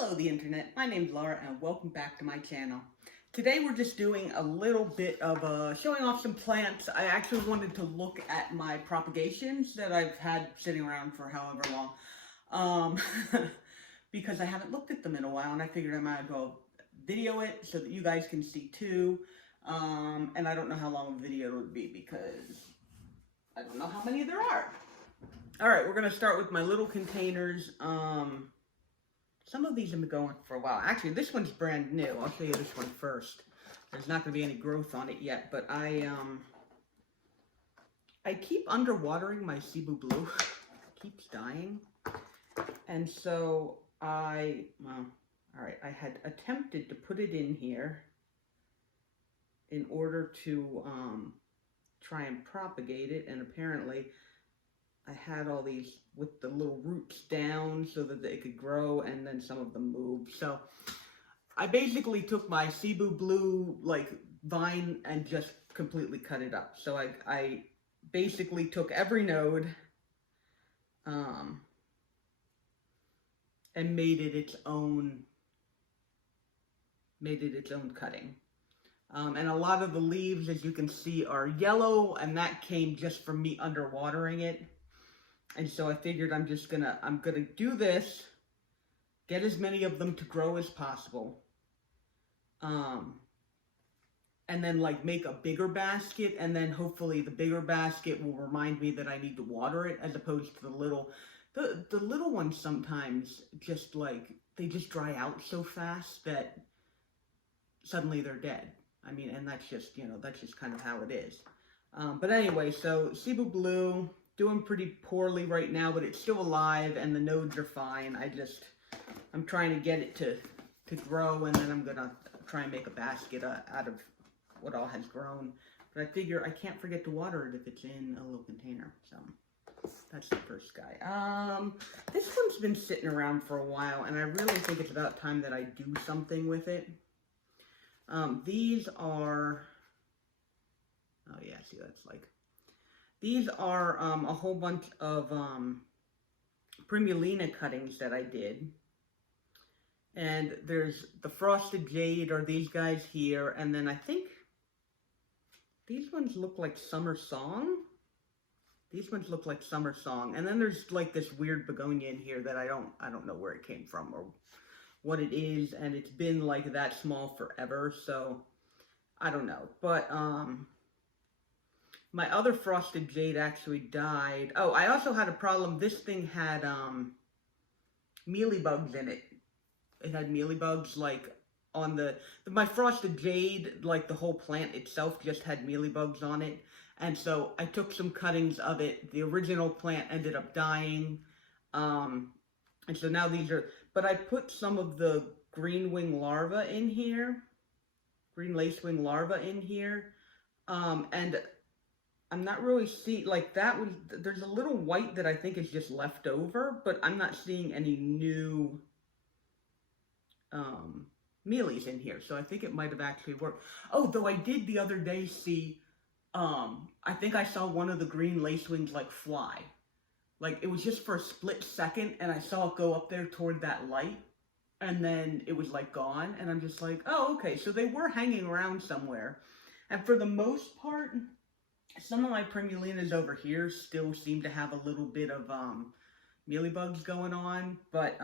Hello the internet, my name's Laura and welcome back to my channel. Today we're just doing a little bit of showing off some plants. I actually wanted to look at my propagations that I've had sitting around for however long. Because I haven't looked at them in a while and I figured I might as well video it so that you guys can see too. And I don't know how long a video it would be because I don't know how many there are. Alright, we're going to start with my little containers. Some of these have been going for a while. Actually, this one's brand new. I'll show you this one first. There's not going to be any growth on it yet, but I keep underwatering my Cebu Blue. It keeps dying. And so I had attempted to put it in here in order to try and propagate it, and apparently I had all these with the little roots down so that they could grow, and then some of them moved. So I basically took my Cebu Blue vine and just completely cut it up. So I basically took every node and made it its own cutting. And a lot of the leaves, as you can see, are yellow, and that came just from me underwatering it. And so I figured I'm gonna do this, get as many of them to grow as possible, and then make a bigger basket, and then hopefully the bigger basket will remind me that I need to water it, as opposed to the little ones sometimes just they just dry out so fast that suddenly they're dead. I mean, and that's just kind of how it is. But anyway, so Cebu Blue, doing pretty poorly right now, but it's still alive and the nodes are fine. I'm trying to get it to grow, and then I'm gonna try and make a basket out of what all has grown. But I figure I can't forget to water it if it's in a little container. So that's the first guy. This one's been sitting around for a while, and I really think it's about time that I do something with it. These are, oh yeah, see that's these are a whole bunch of Primulina cuttings that I did. And there's the Frosted Jade, or these guys here, and then I think these ones look like Summer Song. These ones look like Summer Song. And then there's this weird begonia in here that I don't know where it came from or what it is, and it's been that small forever, so I don't know. But my other Frosted Jade actually died. Oh, I also had a problem. This thing had mealybugs in it. It had mealybugs on my Frosted Jade, the whole plant itself just had mealybugs on it. And so I took some cuttings of it. The original plant ended up dying. And so now these are, but I put some of the green wing larvae in here. Green lacewing larvae in here. And I'm not really seeing, there's a little white that I think is just left over, but I'm not seeing any new mealies in here, so I think it might have actually worked. Oh, though I did the other day see, I think I saw one of the green lacewings fly. It was just for a split second, and I saw it go up there toward that light, and then it was gone, and I'm just oh, okay, so they were hanging around somewhere. And for the most part, some of my Primulinas over here still seem to have a little bit of mealybugs going on, but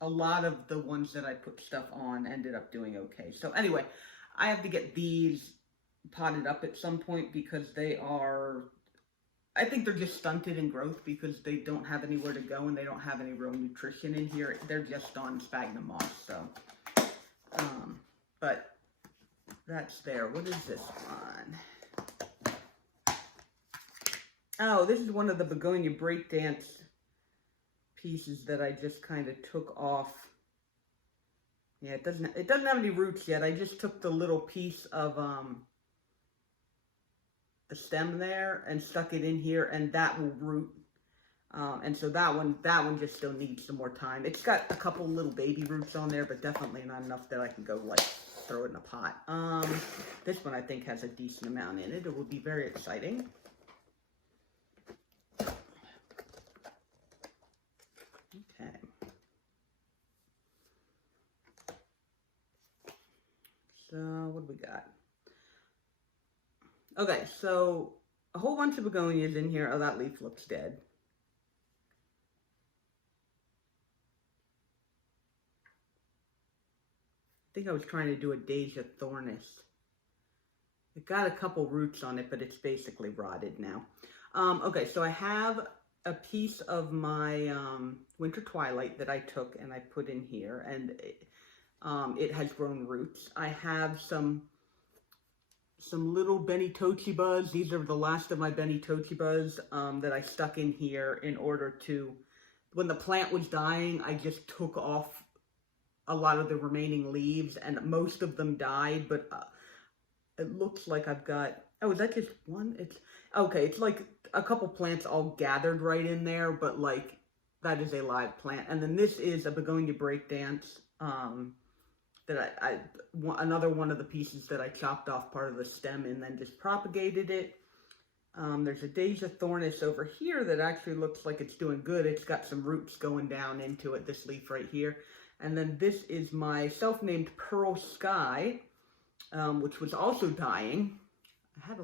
a lot of the ones that I put stuff on ended up doing okay. So anyway, I have to get these potted up at some point because they are, I think they're just stunted in growth because they don't have anywhere to go and they don't have any real nutrition in here. They're just on sphagnum moss, so. But that's there. What is this one? Oh, this is one of the begonia breakdance pieces that I just kind of took off. Yeah, it doesn't have any roots yet. I just took the little piece of the stem there and stuck it in here, and that will root. And so that one just still needs some more time. It's got a couple little baby roots on there, but definitely not enough that I can go throw it in a pot. This one I think has a decent amount in it. It will be very exciting. Okay. what do we got? Okay, so a whole bunch of begonias in here. Oh, that leaf looks dead. I think I was trying to do a Deja Thornis. It got a couple roots on it, but it's basically rotted now. Okay, so I have a piece of my Winter Twilight that I took and I put in here, and it has grown roots. I have some little Benitochibas. These are the last of my Benitochibas that I stuck in here in order to, when the plant was dying, I just took off a lot of the remaining leaves, and most of them died, but it looks like I've got, oh, is that just one? It's, okay, it's like a couple plants all gathered right in there, but like, that is a live plant. And then this is a begonia breakdance, that another one of the pieces that I chopped off part of the stem and then just propagated it. There's a Deja Thornis over here that actually looks like it's doing good. It's got some roots going down into it, this leaf right here. And then this is my self-named Pearl Sky, which was also dying. I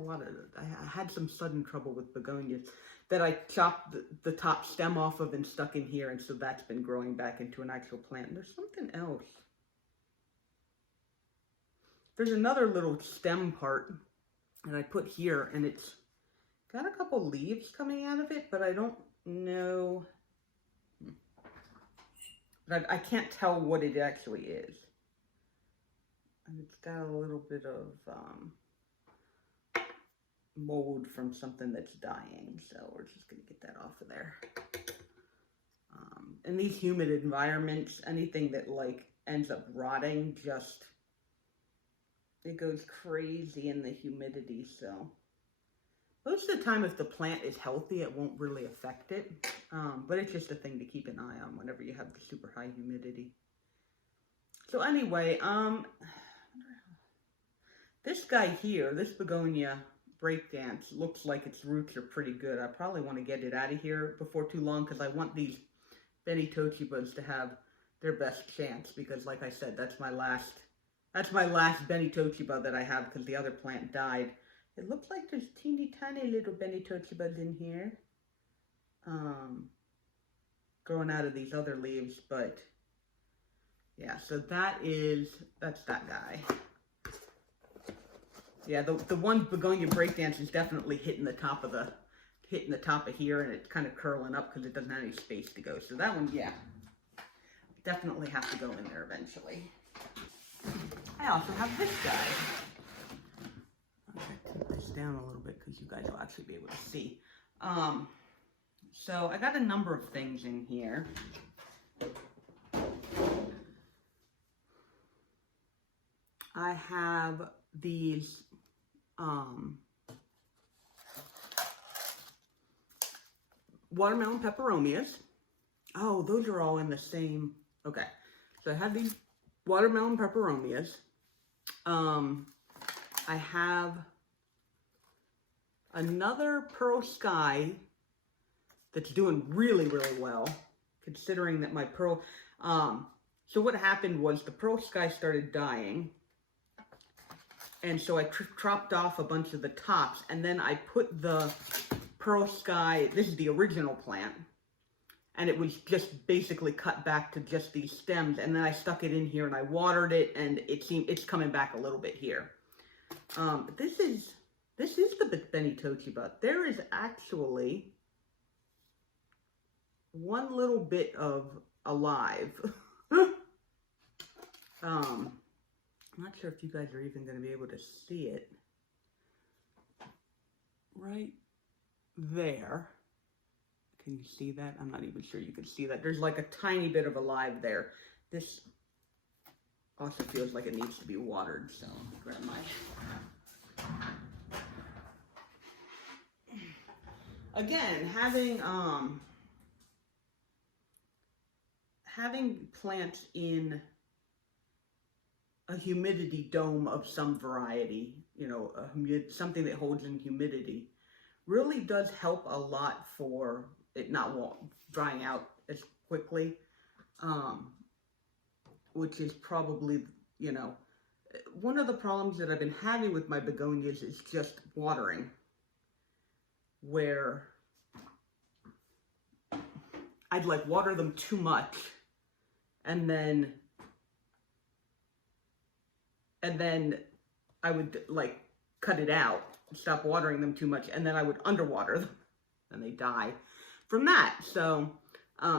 had some sudden trouble with begonias that I chopped the top stem off of and stuck in here, and so that's been growing back into an actual plant. And there's something else. There's another little stem part that I put here, and it's got a couple leaves coming out of it, but I don't know. But I can't tell what it actually is. And it's got a little bit of mold from something that's dying, so we're just going to get that off of there. In these humid environments, anything that like ends up rotting, just, it goes crazy in the humidity, so. Most of the time, if the plant is healthy, it won't really affect it. But it's just a thing to keep an eye on whenever you have the super high humidity. So anyway, this guy here, this begonia breakdance, looks like its roots are pretty good. I probably want to get it out of here before too long because I want these Benitochibas to have their best chance, because like I said, that's my last Benitochiba that I have because the other plant died. It looks like there's teeny tiny little Benitochibas in here, growing out of these other leaves, but yeah, so that's that guy. Yeah, the one begonia breakdance is definitely hitting the top of here, and it's kind of curling up because it doesn't have any space to go. So that one, yeah, definitely have to go in there eventually. I also have this guy. Take this down a little bit because you guys will actually be able to see. So I got a number of things in here. I have these watermelon peperomias. Oh, those are all in the same, okay. So I have these watermelon peperomias. I have another Pearl Sky that's doing really, really well, considering that my Pearl, so what happened was the Pearl Sky started dying, and so I chopped off a bunch of the tops, and then I put the Pearl Sky, this is the original plant, and it was just basically cut back to just these stems, and then I stuck it in here and I watered it, and it's coming back a little bit here. This is the Benitochiba. There is actually one little bit of alive. I'm not sure if you guys are even going to be able to see it. Right there. Can you see that? I'm not even sure you can see that. There's like a tiny bit of alive there. This also feels like it needs to be watered, so I'll grab my... Again, having plants in a humidity dome of some variety, you know, something that holds in humidity, really does help a lot for it not drying out as quickly, which is probably, you know, one of the problems that I've been having with my begonias is just watering, where I'd like water them too much, and then I would like cut it out, stop watering them too much, and then I would underwater them, and they die from that. So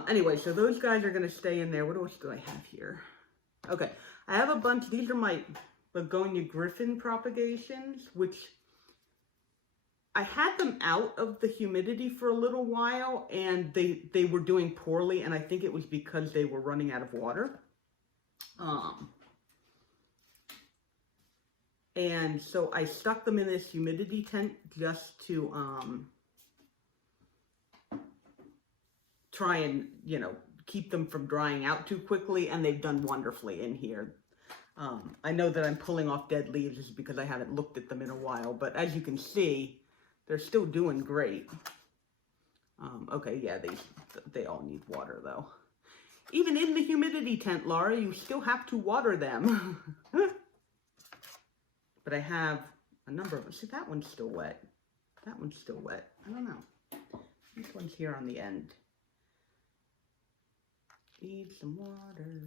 anyway, so those guys are going to stay in there. What else do I have here? Okay, I have a bunch. These are my begonia griffin propagations, which I had them out of the humidity for a little while, and they were doing poorly, and I think it was because they were running out of water. And so I stuck them in this humidity tent just to try and, you know, keep them from drying out too quickly, and they've done wonderfly in here. I know that I'm pulling off dead leaves is because I haven't looked at them in a while, but as you can see, they're still doing great. Okay, yeah, they all need water, though. Even in the humidity tent, Laura, you still have to water them. But I have a number of them. See, that one's still wet. That one's still wet. I don't know. This one's here on the end. Need some water.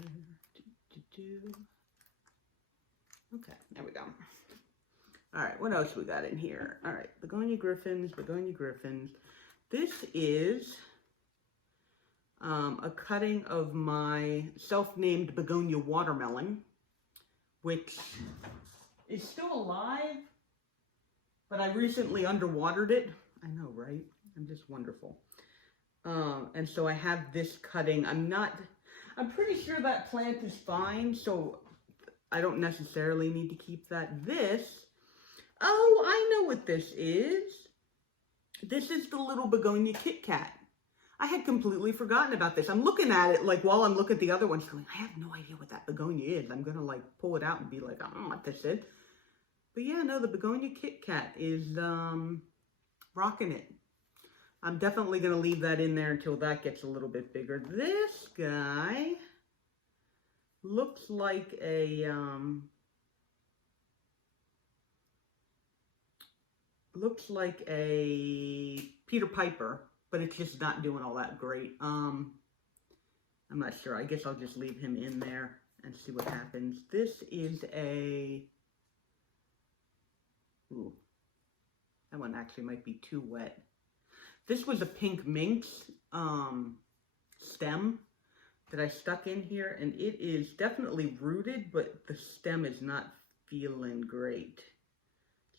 Okay, there we go. All right, what else we got in here? All right, begonia griffins, begonia griffins. This is a cutting of my self-named begonia watermelon, which is still alive, but I recently underwatered it. I know, right? I'm just wonderful. And so I have this cutting. I'm pretty sure that plant is fine, so I don't necessarily need to keep that. This, oh, I know what this is. This is the little begonia Kit Kat. I had completely forgotten about this. I'm looking at it, like, while I'm looking at the other ones, going, I have no idea what that begonia is. I'm going to, like, pull it out and be like, I don't know what this is. But yeah, no, the begonia Kit Kat is rocking it. I'm definitely going to leave that in there until that gets a little bit bigger. This guy looks like a Peter Piper, but it's just not doing all that great. I'm not sure. I guess I'll just leave him in there and see what happens. This is a, ooh, that one actually might be too wet. This was a pink minx stem that I stuck in here, and it is definitely rooted, but the stem is not feeling great.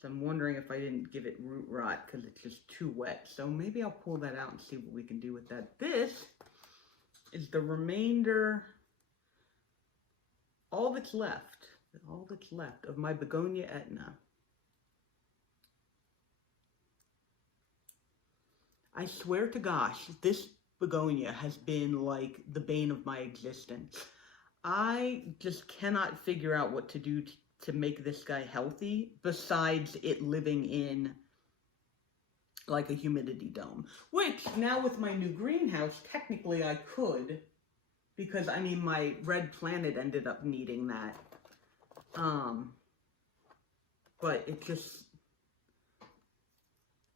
So I'm wondering if I didn't give it root rot because it's just too wet. So maybe I'll pull that out and see what we can do with that. This is the remainder, all that's left of my begonia Etna. I swear to gosh, this begonia has been like the bane of my existence. I just cannot figure out what to do to make this guy healthy besides it living in like a humidity dome. Which, now with my new greenhouse, technically I could, because I mean my red planet ended up needing that. But it just,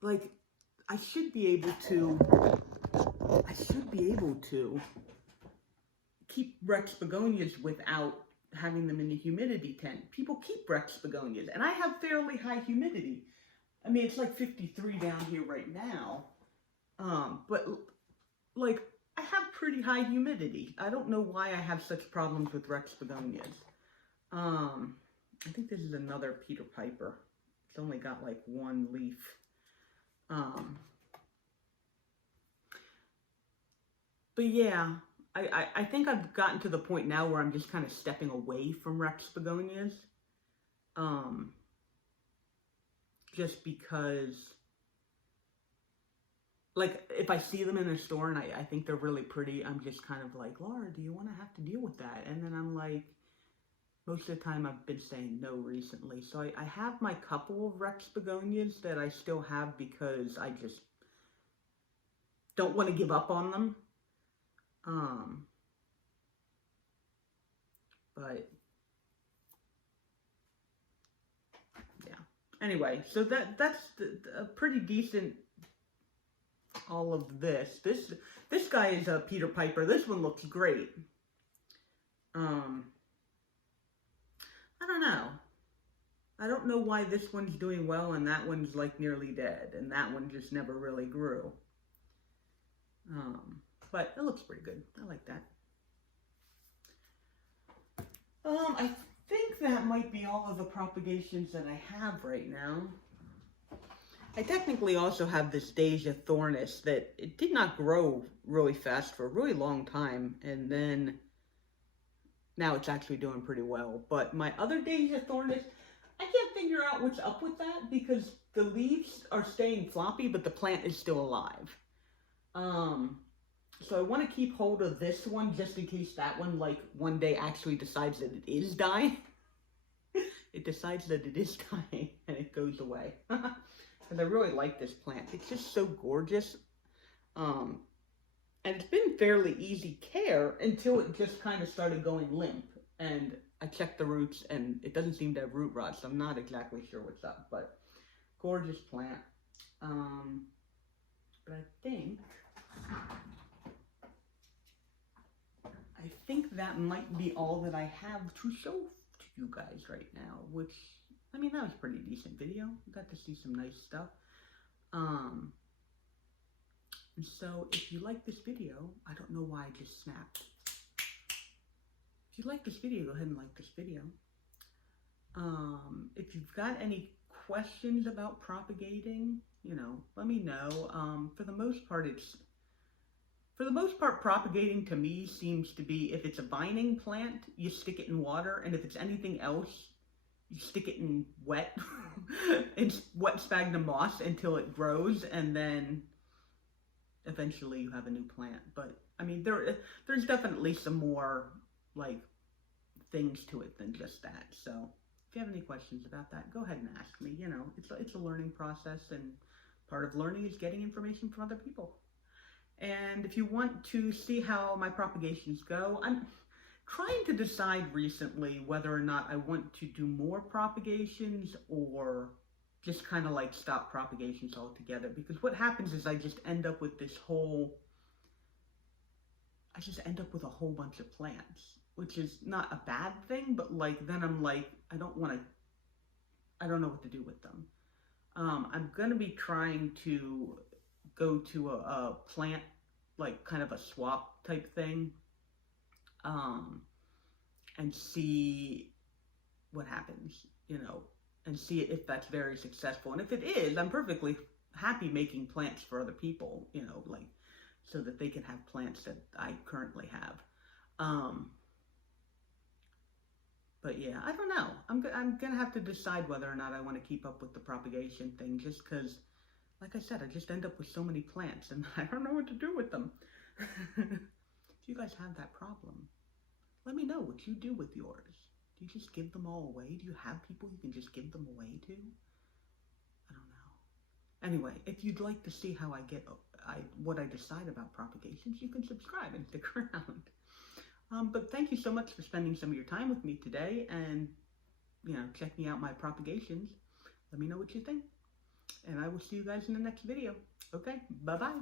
like, I should be able to keep Rex begonias without having them in the humidity tent. People keep Rex begonias, and I have fairly high humidity. I mean, it's like 53 down here right now. But, like, I have pretty high humidity. I don't know why I have such problems with Rex begonias. I think this is another Peter Piper. It's only got, like, one leaf. But yeah, I think I've gotten to the point now where I'm just kind of stepping away from Rex begonias. Just because, like, if I see them in a store and I think they're really pretty, I'm just kind of like, Laura, do you want to have to deal with that? And then I'm like, most of the time I've been saying no recently. So I have my couple of Rex begonias that I still have because I just don't want to give up on them. But Anyway, so that's a pretty decent, all of this. This guy is a Peter Piper. This one looks great. I don't know. I don't know why this one's doing well and that one's like nearly dead, and that one just never really grew. But it looks pretty good. I like that. I think that might be all of the propagations that I have right now. I technically also have this Deja Thornis that it did not grow really fast for a really long time, and then now it's actually doing pretty well. But my other Deja Thornis, I can't figure out what's up with that because the leaves are staying floppy, but the plant is still alive. So I want to keep hold of this one just in case that one, like, one day actually decides that it is dying. It decides that it is dying and it goes away. Because I really like this plant. It's just so gorgeous. And it's been fairly easy care until it just kind of started going limp. And I checked the roots and it doesn't seem to have root rot, so I'm not exactly sure what's up. But gorgeous plant. But I think that might be all that I have to show to you guys right now, which, I mean, that was a pretty decent video. You got to see some nice stuff. And so if you like this video, I don't know why I just snapped. If you like this video, go ahead and like this video. If you've got any questions about propagating, you know, let me know. For the most part, propagating to me seems to be, if it's a vining plant, you stick it in water, and if it's anything else, you stick it in wet, wet sphagnum moss until it grows, and then eventually you have a new plant. But I mean, there's definitely some more like things to it than just that. So if you have any questions about that, go ahead and ask me. You know, it's a learning process, and part of learning is getting information from other people. And if you want to see how my propagations go, I'm trying to decide recently whether or not I want to do more propagations or just kind of like stop propagations altogether. Because what happens is I just end up with a whole bunch of plants, which is not a bad thing, but like then I'm like, I don't know what to do with them. I'm going to be trying to go to a plant, like kind of a swap type thing, and see what happens, you know, and see if that's very successful. And if it is, I'm perfectly happy making plants for other people, you know, like so that they can have plants that I currently have. But yeah, I don't know. I'm gonna have to decide whether or not I want to keep up with the propagation thing, just because, like I said, I just end up with so many plants and I don't know what to do with them. If you guys have that problem, let me know what you do with yours. Do you just give them all away? Do you have people you can just give them away to? I don't know. Anyway, if you'd like to see how what I decide about propagations, you can subscribe and stick around. But thank you so much for spending some of your time with me today, and, you know, checking out my propagations. Let me know what you think, and I will see you guys in the next video. Okay, bye-bye.